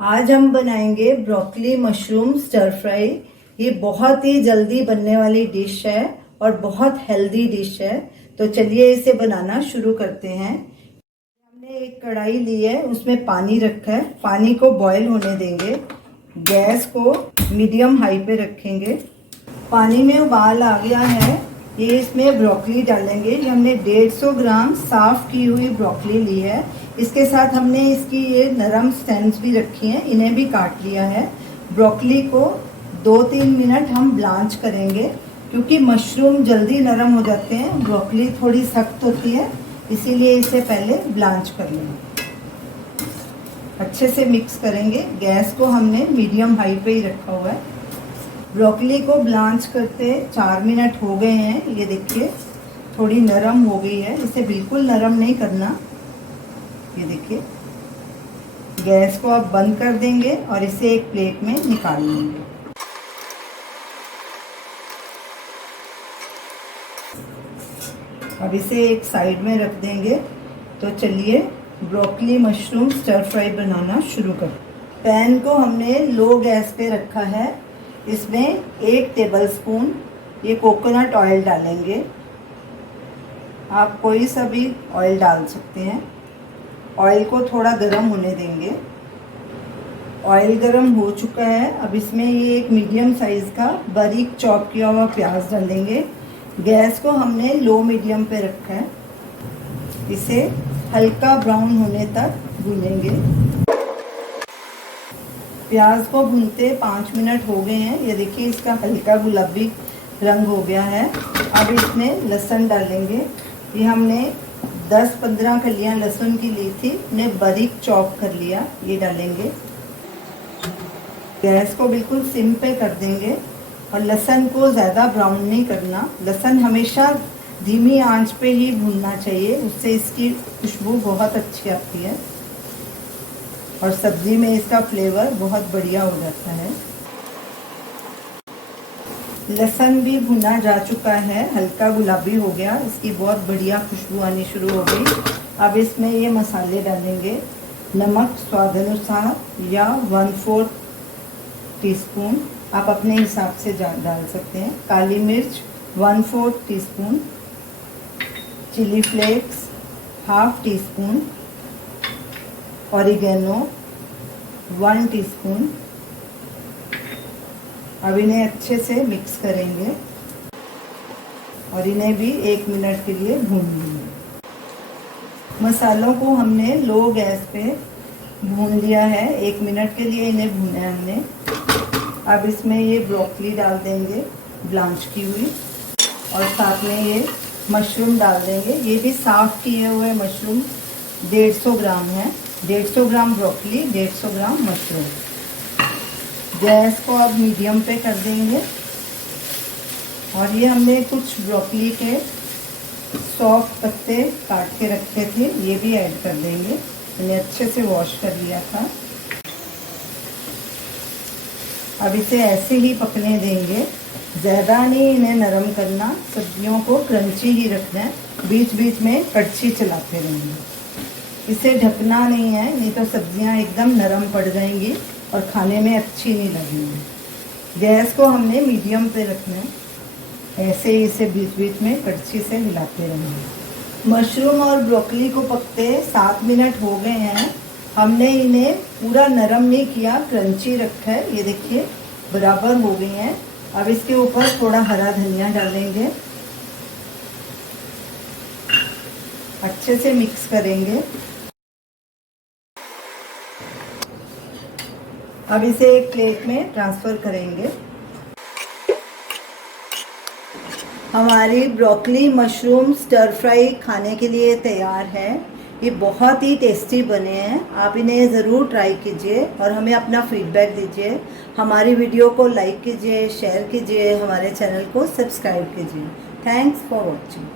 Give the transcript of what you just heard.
आज हम बनाएंगे ब्रोकली मशरूम स्टर फ्राई। ये बहुत ही जल्दी बनने वाली डिश है और बहुत हेल्दी डिश है। तो चलिए इसे बनाना शुरू करते हैं। हमने एक कढ़ाई ली है, उसमें पानी रखा है। पानी को बॉईल होने देंगे। गैस को मीडियम हाई पे रखेंगे। पानी में उबाल आ गया है, ये इसमें ब्रोकली डालेंगे। ये हमने 150 ग्राम साफ की हुई ब्रोकली ली है। इसके साथ हमने इसकी ये नरम स्टेम्स भी रखी हैं, इन्हें भी काट लिया है। ब्रोकली को 2-3 मिनट हम ब्लांच करेंगे, क्योंकि मशरूम जल्दी नरम हो जाते हैं, ब्रोकली थोड़ी सख्त होती है, इसीलिए इसे पहले ब्लांच कर लेंगे। अच्छे से मिक्स करेंगे। गैस को हमने मीडियम हाई पे ही रखा हुआ है। ब्रोकली को ब्लांच करते 4 मिनट हो गए हैं। ये देखिए थोड़ी नरम हो गई है, इसे बिल्कुल नरम नहीं करना। ये देखिए, गैस को आप बंद कर देंगे और इसे एक प्लेट में निकाल लेंगे। अब इसे एक साइड में रख देंगे। तो चलिए ब्रोकली मशरूम स्टर फ्राई बनाना शुरू करें। पैन को हमने लो गैस पे रखा है। इसमें 1 टेबलस्पून ये कोकोनट ऑयल डालेंगे। आप कोई सा भी ऑयल डाल सकते हैं। ऑयल को थोड़ा गर्म होने देंगे। ऑयल गर्म हो चुका है। अब इसमें ये एक मीडियम साइज़ का बारीक चॉप किया हुआ प्याज डालेंगे। गैस को हमने लो मीडियम पे रखा है। इसे हल्का ब्राउन होने तक भूनेंगे। प्याज को भूनते 5 मिनट हो गए हैं। ये देखिए इसका हल्का गुलाबी रंग हो गया है। अब इसमें लहसुन डालेंगे। ये हमने 10-15 कलियां लहसुन की ली थी, उन्हें बारीक चॉप कर लिया। ये डालेंगे। गैस को बिल्कुल सिम पे कर देंगे और लहसुन को ज़्यादा ब्राउन नहीं करना। लहसुन हमेशा धीमी आंच पे ही भूनना चाहिए, उससे इसकी खुशबू बहुत अच्छी आती है और सब्जी में इसका फ्लेवर बहुत बढ़िया हो जाता है। लहसुन भी भुना जा चुका है, हल्का गुलाबी हो गया, इसकी बहुत बढ़िया खुशबू आनी शुरू हो गई। अब इसमें ये मसाले डालेंगे। नमक स्वाद अनुसार या 1/4 टीस्पून, आप अपने हिसाब से डाल सकते हैं। काली मिर्च 1/4 teaspoon, chilli flakes 1/2 teaspoon, oregano 1 teaspoon. अब इन्हें अच्छे से मिक्स करेंगे और इन्हें भी 1 मिनट के लिए भून लेंगे। मसालों को हमने लो गैस पे भून लिया है। 1 मिनट के लिए इन्हें भूना है हमने। अब इसमें ये ब्रोकली डाल देंगे ब्लांच की हुई, और साथ में ये मशरूम डाल देंगे। ये भी साफ किए हुए मशरूम 150 ग्राम है। 150 ग्राम ब्रोकली, 150 ग्राम मशरूम। गैस को अब मीडियम पे कर देंगे और ये हमने कुछ ब्रोकली के सॉफ्ट पत्ते काट के रखे थे, ये भी ऐड कर देंगे। मैंने अच्छे से वॉश कर लिया था। अब इसे ऐसे ही पकने देंगे, ज़्यादा नहीं इन्हें नरम करना। सब्जियों को क्रंची ही रखना है, बीच बीच में कड़छी चलाते रहेंगे। इसे ढकना नहीं है, नहीं तो सब्जियां एकदम नरम पड़ जाएंगी और खाने में अच्छी नहीं लगेंगी। गैस को हमने मीडियम पे रखना है। ऐसे ही इसे बीच बीच में कड़छी से हिलाते रहेंगे। मशरूम और ब्रोकली को पकते 7 मिनट हो गए हैं। हमने इन्हें पूरा नरम नहीं किया, क्रंची रखा है। ये देखिए बराबर हो गई हैं। अब इसके ऊपर थोड़ा हरा धनिया डालेंगे। अच्छे से मिक्स करेंगे। अब इसे एक प्लेट में ट्रांसफ़र करेंगे। हमारी ब्रोकली मशरूम स्टर फ्राई खाने के लिए तैयार है। ये बहुत ही टेस्टी बने हैं। आप इन्हें ज़रूर ट्राई कीजिए और हमें अपना फीडबैक दीजिए। हमारी वीडियो को लाइक कीजिए, शेयर कीजिए, हमारे चैनल को सब्सक्राइब कीजिए। Thanks for watching.